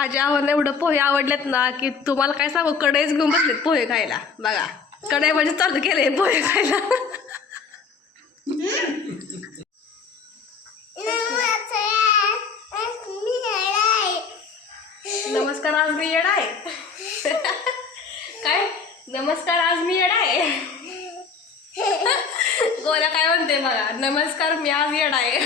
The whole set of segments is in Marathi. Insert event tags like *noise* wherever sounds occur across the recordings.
माझ्या आवडलं एवढं पोहे आवडलेत ना की तुम्हाला काय सांगू कडेच घेऊन बसलेत पोहे खायला. बघा कढई म्हणजे चालू केले पोहे खायला. नमस्कार आज मी येड आहे काय? नमस्कार आज मी येड आहे गोल्या काय म्हणते बघा नमस्कार मी आज येड आहे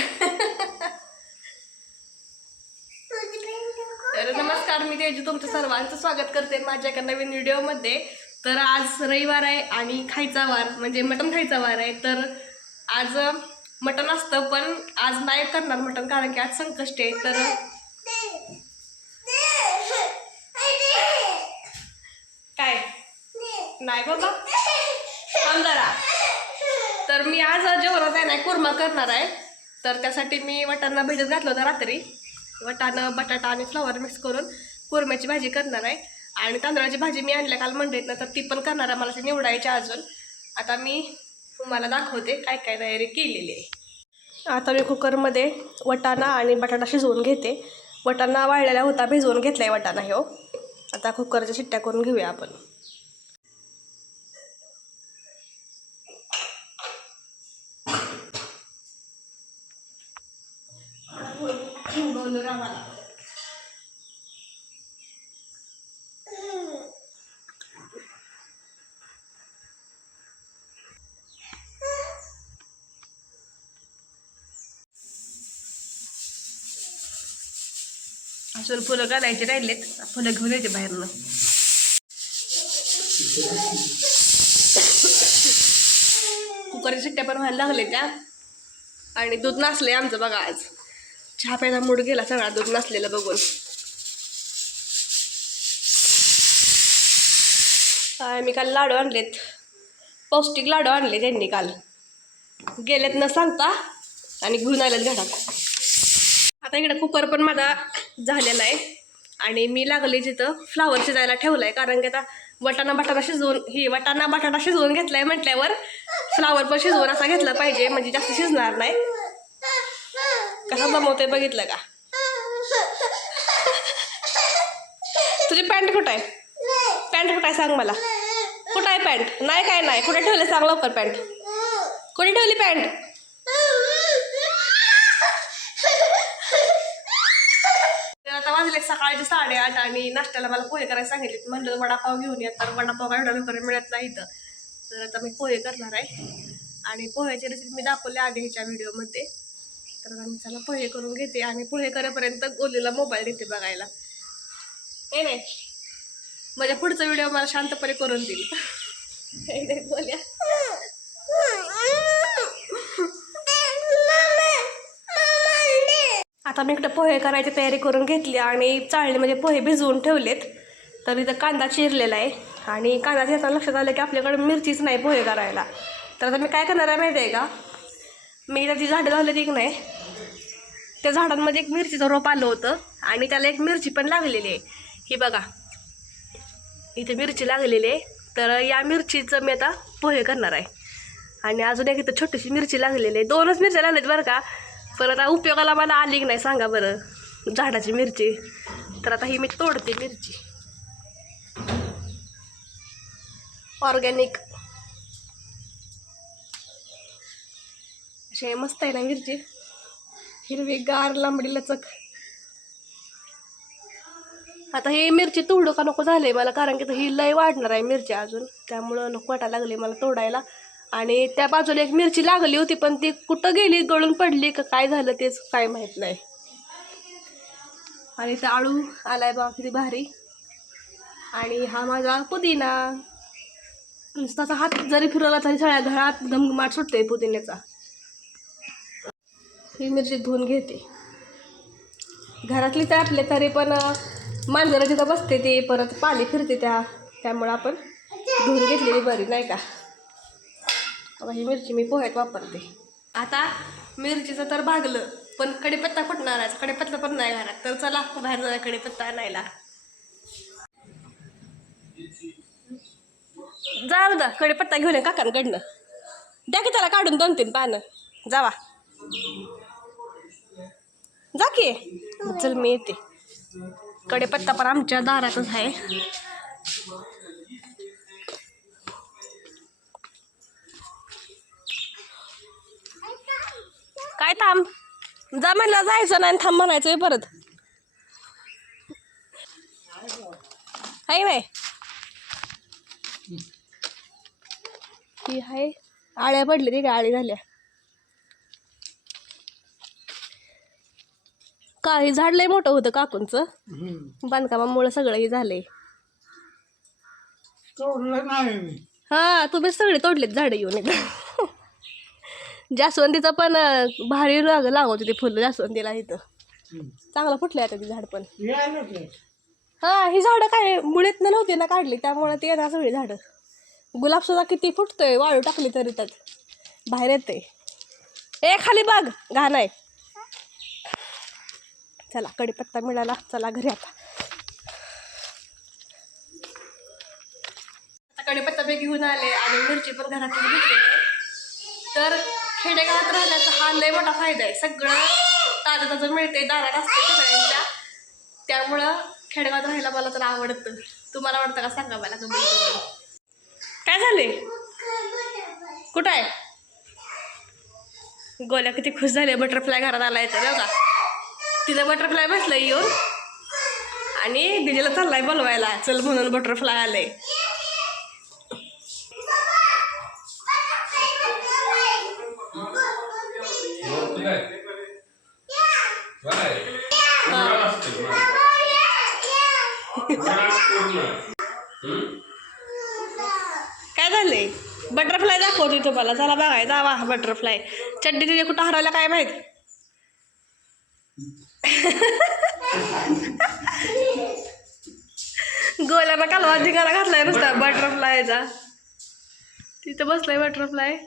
तर नमस्कार मी तेजू. तुमचं सर्वांचं स्वागत करते माझ्या एका नवीन व्हिडिओमध्ये. तर आज रविवार आहे आणि खायचा वार म्हणजे मटण खायचा वार आहे. तर आज मटण असतं पण आज नाही करणार मटण कारण की आज संकष्ट आहे. तर काय? नाही बाबा. जरा. तर मी आज जेवणात आहे नाही कुर्मा करणार आहे. तर त्यासाठी मी वटांना भिजत घातलं होतं रात्री. वटाणं बटाटा आणि फ्लॉवर मिक्स करून. कोरम्याची भाजी करणार आहे. आणि तांदळाची भाजी मी आणल्या काल मंडईत ना तर ती पण करणार आहे मला ती निवडायची अजून. आता मी तुम्हाला दाखवते काय काय तयारी केलेली आहे. आता मी कुकरमध्ये वटाणा आणि बटाटा शिजवून घेते. वटाणा वाळलेला होता भिजवून घेतला आहे वटाणा ह्यो हो. आता कुकरच्या शिट्ट्या करून घेऊया आपण. बोलू रामाला अजून फुलं घालायचे राहिलेत. फुलं घेऊन येते बाहेरनं. कुकरच्या शिट्ट्या पण व्हायला लागले त्या आणि दूध नासले आमचं बघा आज. चहा प्यायचा मूड गेला सगळा दूध नसलेलं बघून. मी काल लाडू आणलेत. पौष्टिक लाडू आणले त्यांनी काल. गेलेत न सांगता आणि घेऊन आलेत घरात. आता इकडे कुकर पण माझा झालेला आहे. आणि मी लागले जिथं फ्लावर शिजायला ठेवलं आहे कारण की आता वटाणा बटाटा शिजवून ही वटाणा बटाटा शिजवून घेतलाय म्हटल्यावर फ्लावर पण शिजवून असा घेतला पाहिजे. म्हणजे जास्त शिजणार नाही. कसा जमवते बघितलं का? तुझी पॅन्ट कुठं आहे? पॅन्ट कुठं आहे सांग मला. कुठं आहे पॅन्ट नाही काय नाही. कुठे ठेवले सांग लवकर पॅन्ट कुठे ठेवली पॅन्ट तर आता वाजले सकाळचे साडेआठ आणि नाश्त्याला मला पोहे करायला सांगितले म्हणलं वडापाव घेऊन या तर वडापाव काय एवढ्या लवकर मिळत नाही इथं. तर आता मी पोहे करणार आहे. आणि पोह्याची रेसिपी मी दाखवली आधी ह्याच्या व्हिडिओमध्ये तर आता मी चला पोहे करून घेते आणि पोहे करेपर्यंत गोलीला मोबाईल देते बघायला. हे नाही. माझ्या पुढचा व्हिडिओ मला शांतपणे करून देईल. हे नाही गोल्या आता मी इकडे पोहे करायची तयारी करून घेतली आणि चाळणीमध्ये म्हणजे पोहे भिजवून ठेवलेत. तर इथं कांदा चिरलेला आहे आणि कांदा चिरताना लक्षात आलं की आपल्याकडे मिरचीच नाही पोहे करायला. तर आता मी काय करणार आहे माहिती आहे का? मी त्याची झाडं लावली ती नाही त्या झाडांमध्ये एक मिरचीचं रोप आलं होतं आणि त्याला एक मिरची पण लागलेली आहे. ही बघा इथे मिरची लागलेली आहे. तर या मिरचीचं मी आता पोहे करणार आहे. आणि अजून एक इथं छोटीशी मिरची लागलेली आहे. दोनच मिरच्या लागल्यात बरं का. पण आता उपयोगाला मला आली की नाही सांगा बरं. झाडाची मिरची. तर आता ही मी तोडते मिरची. ऑर्गॅनिक असे मस्त आहे ना मिरची. हिरवी गार लांबडी लचक. आता हे मिरची तोडू का नको झाले मला कारण की ही लय वाढणार आहे मिरची अजून. त्यामुळं नको वाटायला लागले मला तोडायला. आणि त्या बाजूला एक मिरची लागली होती पण ती कुठं गेली गळून पडली का काय झालं तेच काय माहीत नाही. आणि इथं आळू आलाय बा किती भारी. आणि हा माझा पुदिना. नुसताचा हात जरी फिरवला तरी सगळ्या घरात घमघमाट सुटते पुदिन्याचा. ही मिरची धुवून घेते. घरातली तर आपले तरी पण मांजरं तिथं बसते ते परत पाणी फिरते त्या त्यामुळं आपण धुवून घेतलेली बरी नाही का? आता ही मिरची मी पोह्यात वापरते. आता मिरचीचं तर भागलं पण कडेपत्ता कुठं आणायचा? कडेपत्ता पण नाही घरात. तर चला बाहेर जाऊया कडेपत्ता आणायला. जा दा कडेपत्ता घेऊन काकांकडनं. द्या की त्याला काढून दोन तीन पानं. जावा. जा की. चल मी येते. कडेपत्ता पण आमच्या दारातच आहे. काय थांब. जा म्हणलं जायचं नाही थांब म्हणायचं हे परत. आहे नाही ही आहे आळ्या पडल्या ती काय आळी झाल्या. का हे झाड लय मोठं होतं काकूंचं. बांधकामामुळे सगळं हे झालंय. तोडलं नाही हा तुम्ही सगळे तोडलेत झाडं येऊन जास्वंदीचं पण भारी लाग लागत होते फुलं जास्वंदीला इथं. चांगलं फुटलं आता ते झाड पण. ते. हा ही झाडं काय मुळेत नव्हती ना काढली त्यामुळे ते येणार सगळी झाडं. गुलाब सुद्धा किती फुटतोय वाळू टाकली तरी त्यात बाहेर येते ए खाली बघ घाण आहे. चला कडीपत्ता मिळाला. चला घरी आता. कडीपत्ता बी घेऊन आले आणि मिरची पण घरात. तर खेडेगावात राहण्याचा हा लय मोठा फायदा आहे. सगळं ताजं ताजं मिळते दारात असते सगळ्यांच्या. त्यामुळं खेडेगावात राहायला मला तर आवडतं. तुम्हाला वाटतं का सांगा मला कमी काय झाले कुठं आहे? गोल्या किती खुश झाले बटरफ्लाय घरात आलाय तर का तिथं बटरफ्लाय बसलं येऊन. आणि दिदीला चाललाय बोलवायला. चल म्हणून बटरफ्लाय आलंय. झालंय बटरफ्लाय दाखवते तुम्हाला. चला बघाय जावा बटरफ्लाय चड्डी तिथे कुठं हरवल्या काय माहीत? गोल्यानं कालवा धिगाणा घातलाय नुसता बटरफ्लायचा तिथं बसलाय butterfly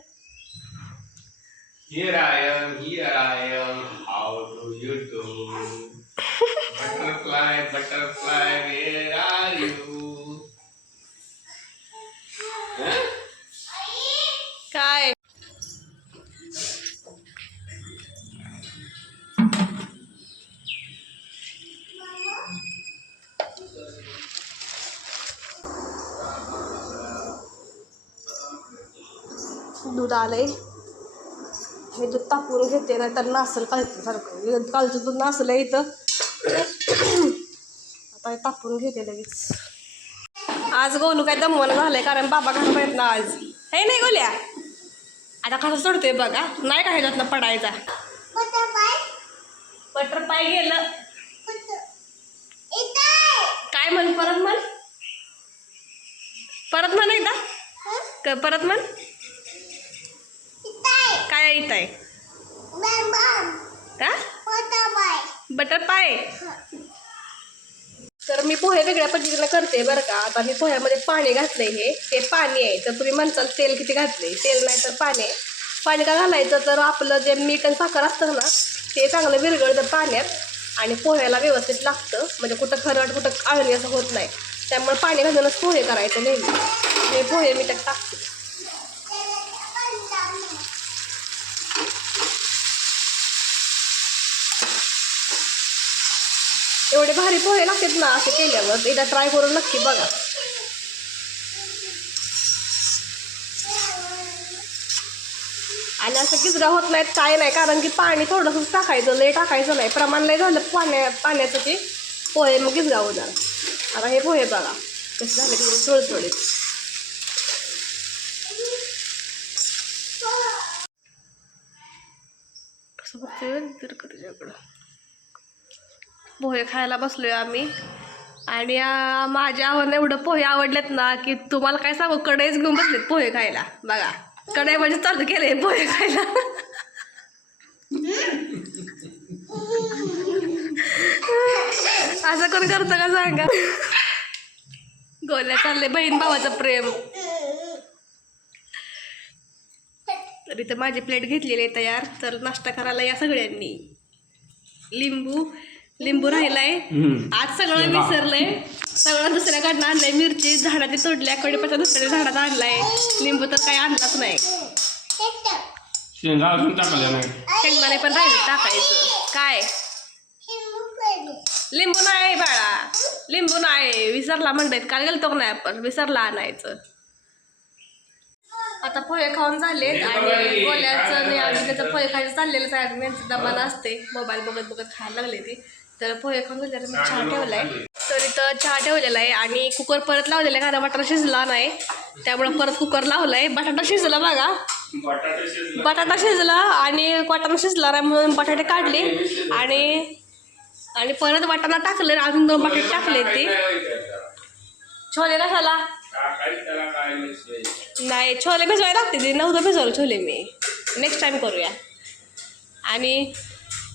Here I am, here I am, how do you do? *laughs* butterfly, butterfly, दूध आलंय. हे दूध तापवून घेते नाही तर नासल कालचं सारखं. कालचं दूध नासलं इथं. आता हे तापवून घेते लगेच. आज गोलू काय दमवणं झालंय कारण बाबा घरात आहेत ना आज. हे नाही गोल्या? आता कसं सोडतोय बघा नाही का ह्याच्यातनं पडायचा? बटर पाय गेलं. काय म्हण परत म्हण? परत म्हण एकदा. परत म्हण? येत आहे का? बटर पाय तर मी पोहे वेगळ्या पद्धतीने करते बरं का. आता मी पोह्यामध्ये पाणी घातलंय हे. हे पाणी आहे. तर तुम्ही म्हणताल तेल किती घातले तेल नाही तर पाणी आहे. पाणी का घालायचं? तर आपलं जे मीठ आणि साखर असतं ना ते चांगलं विरघळतं पाण्यात आणि पोह्याला व्यवस्थित लागतं. म्हणजे कुठं खरड कुठं आळणी असं होत नाही. त्यामुळे पाणी घालूनच पोहे करायचे नेहमी. हे पोहे मी त्यात टाकते. एवढे भारी पोहे लागतात ना असे केल्यावर एकदा ट्राय करून नक्की बघा. आणि असं गिजरा होत नाहीत काय नाही कारण की पाणी थोडंसंच टाकायचं लय टाकायचं नाही. प्रमाण लय झालं पाण्या पाण्याचं ते पोहे मग गिजरा होणार आता हे पोहे बघा कसे झाले की चोळचोळीत. कसं बघते तिरकं तुझ्याकडं. पोहे खायला बसलो आहे आम्ही. आणि माझ्या आवडणं एवढं पोहे आवडलेत ना की तुम्हाला काय सांगू कढईच घेऊन बसलेत पोहे खायला. बघा कढई म्हणजे चालू केले पोहे खायला. असं कोण करतं का सांगा? गोल्या चालले बहीण भावाचं प्रेम. तर इथं माझी प्लेट घेतलेली आहे तयार. तर नाश्ता करायला या सगळ्यांनी. लिंबू लिंबू राहिलाय. आज सगळं विसरलंय. सगळं दुसऱ्याकडनं आणलंय मिरची झाडाची तोडल्या कडीपत्ता दुसऱ्या झाडात आणलाय. लिंबू तर काही आणलाच नाही. शेंगा अजून टाकल्या नाही शेंगदाणे पण राहिले टाकायचं. काय? लिंबू नाही बाळा. लिंबू नाही. विसरला म्हणतायत काल गेलतो नाही आपण? विसरला आणायचं. आता पोहे खाऊन झालेत आणि गोल्याचं आणि अजिंक्यचं पोहे खायचं चाललेलं आहे. त्यांचं डबा असते. मोबाईल बघत बघत खायला लागले ते. तर पोहे खाऊन झाले मी चहा ठेवलाय. तर इथं चहा ठेवलेला आहे आणि कुकर परत लावलेला आहे. कारण बटाटा शिजला नाही. त्यामुळं परत कुकर लावलाय. बटाटा शिजला बघा. बटाटा शिजला. आणि वाटाणा शिजला नाही म्हणून बटाटे काढले. आणि आणि परत वाटाणा टाकले अजून दोन बटाटे टाकले ते. छोले कशाला? नाही छोले भिजवायला लागते ते नव्हतं भिजवलं छोले मी. नेक्स्ट टाइम करूया. आणि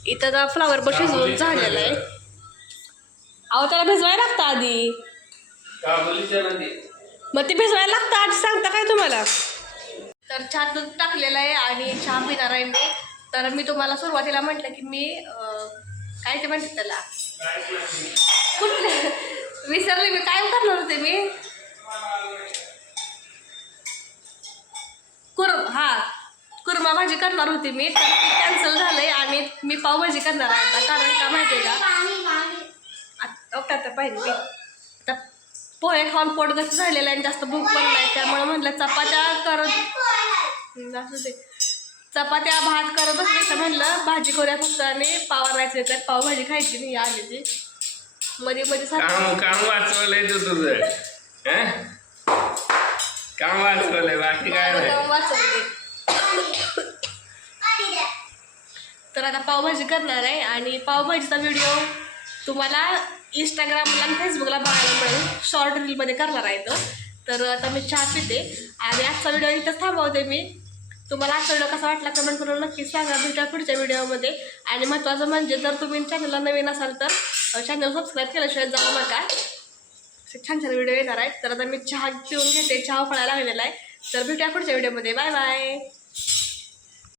इथं तर फ्लावर पण शिजवून झालेलं आहे. अहो त्याला भिजवायला लागतं आधी. मग ते भिजवायला लागतं आधी. सांगता काय तुम्हाला? तर चहा दूध टाकलेलं आहे आणि चहा पिणार आहे मी. तर मी तुम्हाला सुरुवातीला म्हटलं की मी काय ते म्हणते त्याला? कुठलं? विसरले मी. काय करणार होते मी कुर्म हा कुर्मा भाजी करणार होती मी तर ती कॅन्सल झालंय आणि मी पावभाजी करणार आहे आता. कारण का माहिती आहे का आत- ओके आता पाहिजे मी. आता पोहे खाऊन पोट गच्च झालेलं आहे आणि जास्त भूक पण नाही त्यामुळे म्हटलं चपात्या करत असू दे. चपात्या भात करत तर म्हणलं भाजी करूया फक्त आणि पाव राहायचं तर पावभाजी खायची नाही आली ती. मध्ये मध्ये काम काम वाचवलंय तू तुझं? काम वाचवलंय बाकी काय काम वाचवले तर आता पावभाजी करणार आहे आणि पावभाजीचा व्हिडिओ तुम्हाला इंस्टाग्रामला आणि फेसबुकला बघायला मिळेल. शॉर्ट रीलमध्ये करणार आहे तो. तर आता मी चहा पिते. आणि आजचा व्हिडिओ इथंच थांबवते मी. तुम्हाला आजचा व्हिडिओ कसा वाटला कमेंट करून नक्की सांगा भेटा पुढच्या व्हिडिओमध्ये आणि महत्त्वाचं म्हणजे जर तुम्ही चॅनलला नवीन असाल तर चॅनल सबस्क्राईब केल्याशिवाय जाऊ नका. छान छान व्हिडिओ येणार आहेत. तर आता मी चहा पिऊन घेते. चहा फळायला लागलेला आहे. तर भेटूया पुढच्या व्हिडिओमध्ये बाय बाय